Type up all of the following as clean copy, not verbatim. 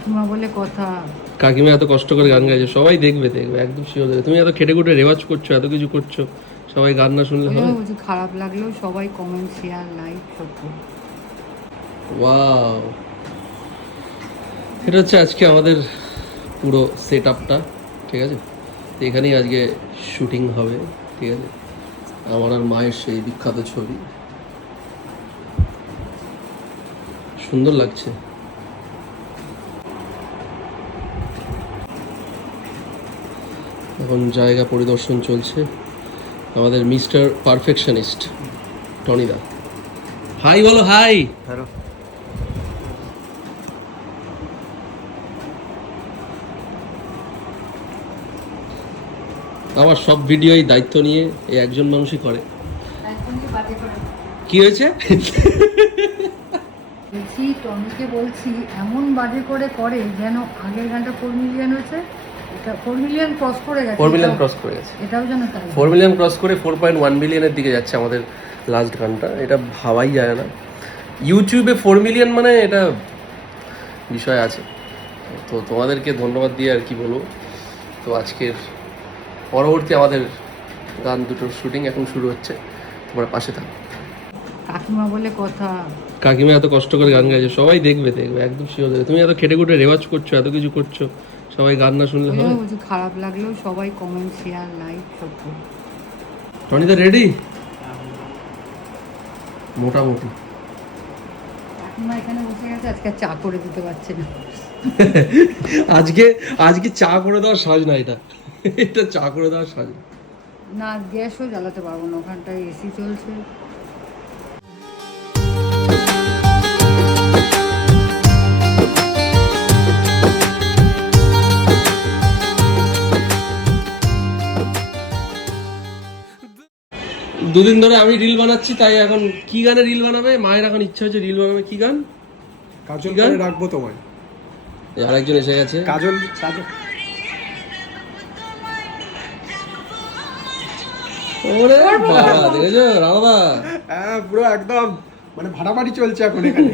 কাকিমা বলে কথা। কাকিমা এত কষ্ট করে গান গাইছে, সবাই দেখবে একদম শিওর দেবে। তুমি এত খেটে খুটে রেওয়াজ করছো, এত কিছু করছো, সবাই গান না শুনলে হবে? খারাপ লাগলেও সবাই কমেন্ট শেয়ার লাইক সব। ওয়াও, এটা হচ্ছে আজকে আমাদের পুরো সেট আপটা, ঠিক আছে? তো এখানেই আজকে শুটিং হবে, ঠিক আছে? আমার আর মায়ের সেই বিখ্যাত ছবি, সুন্দর লাগছে। এখন জায়গা পরিদর্শন চলছে। আমাদের মিস্টার পারফেকশনিস্ট টনিদা, হাই বলো, হাই। আমার সব ভিডিওই দায়িত্ব নিয়ে এই একজন মানুষই করে। কি হয়েছে? বলছি টনিকে বলছি এমন বাজে করে যেন আগের গানটা 4 মিলিয়ন হয়েছে, এটা 4 মিলিয়ন ক্রস করে গেছে। 4 মিলিয়ন ক্রস করে গেছে, এটাও যেন তাই 4 মিলিয়ন ক্রস করে 4.1 মিলিয়নের দিকে যাচ্ছে আমাদের লাস্ট গানটা। এটা ভাবাই যায় না, ইউটিউবে 4 মিলিয়ন মানে এটা বিষয় আছে। তো তোমাদেরকে ধন্যবাদ দিয়ে আর কি বলবো। তো আজকের পরবর্তী আমাদের গান দুটোর শুটিং এখন শুরু হচ্ছে, তোমরা পাশে থাকো। কাকিমা বলে কথা। কাকিমা এত কষ্ট করে গান গাইছে, সবাই দেখবে একদম শিওর দেবে। তুমি এত খেটে খুটে রেওয়াজ করছো, এত কিছু করছো, সবাই গান না শুনলে হবে? খারাপ লাগলেও সবাই কমেন্ট শেয়ার লাইক সব। টনিদা রেডি মোটামুটি। কাকিমা এখানে বসে গেছে, আজকে চা করে দিতে পারছে না। আজকে চা করে দেওয়ার সাজ না, এটা চা করে দেওয়ার সাজ না। গ্যাসও জ্বালাতে পারবো না, ওখানটায় এসি চলছে। দুদিন ধরে আমি রিল বানাচ্ছি, তাই এখন কি গানে রিল বানাবে? মায়ের এখন ইচ্ছা হচ্ছে রিল বানাবে। কি গান? কাজল করে রাখবো তোমায়। আরেকজন এসে গেছে, কাজল। ওরে বাবা, দেখেছো রাধা? হ্যাঁ, পুরো একদম মানে ভাড়াবাড়ি চলছে এখন এখানে।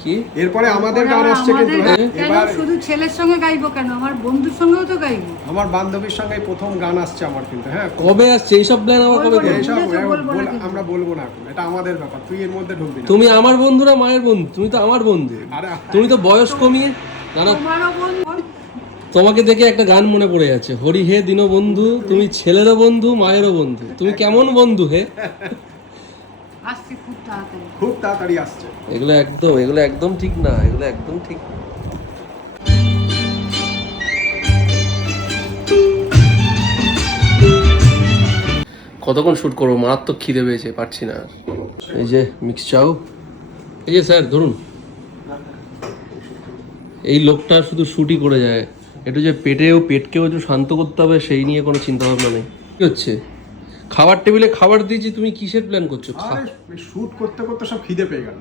কি এরপরে আমাদের গান আসছে কিন্তু। এবার শুধু ছেলের সঙ্গে গাইবো কেন, আমার বন্ধুর সঙ্গেও তো গাইবো। আমার বান্ধবীর সঙ্গে প্রথম গান আসছে আমার কিন্তু। হ্যাঁ, কবে আসছে এইসব প্ল্যান? আমার কবে? এইসব আমরা বলবো না এখন, এটা আমাদের ব্যাপার, তুই এর মধ্যে ঢুকবি না। তুমি আমার বন্ধু না মায়ের বন্ধু? তুমি তো আমার বন্ধু। তুমি তো বয়স কমিয়ে না। তোমাকে দেখে একটা গান মনে পড়ে যাচ্ছে, হরি হে দীনবন্ধু, তুমি ছেলেরও বন্ধু মায়েরও বন্ধু, তুমি কেমন বন্ধু হে? আসছে খুব তাড়াতাড়ি আসছে। এগুলো একদম ঠিক না, এগুলো একদম ঠিক না। কতক্ষণ শুট করবো? মারাত্মক খিদে পেয়েছে, পারছি না আর। এই যে মিক্স চাও, এই যে স্যার ধরুন। এই লোকটা শুধু শুটই করে যায়, একটু যে পেটকেও একটু শান্ত করতে হবে সেই নিয়ে কোনো চিন্তা ভাবনা নেই। কি হচ্ছে? খাবার টেবিলে খাবার দিয়েছি, তুমি কিসের প্ল্যান করছো? শুট করতে করতে সব খিদে পেয়ে গেল।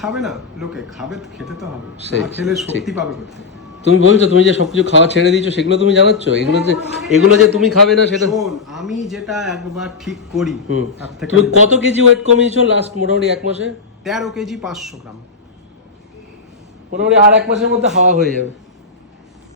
খাবে না লোকে, খাবে, খেতে তো হবে, খেলে শক্তি পাবে কোথায়? তুমি বলছো তুমি যে সবকিছু খাওয়া ছেড়ে দিয়েছো, সেগুলো তুমি জানাচ্ছ? এগুলো যে তুমি খাবে না সেটা শোন, আমি যেটা একবার ঠিক করি তার থেকে। তুমি কত কেজি ওয়েট কমিয়েছো লাস্ট মোটামুটি 1 মাসে? 13 কেজি 500 গ্রাম। মোটামুটি আর 1 মাসের মধ্যে হাওয়া হয়ে যাবে।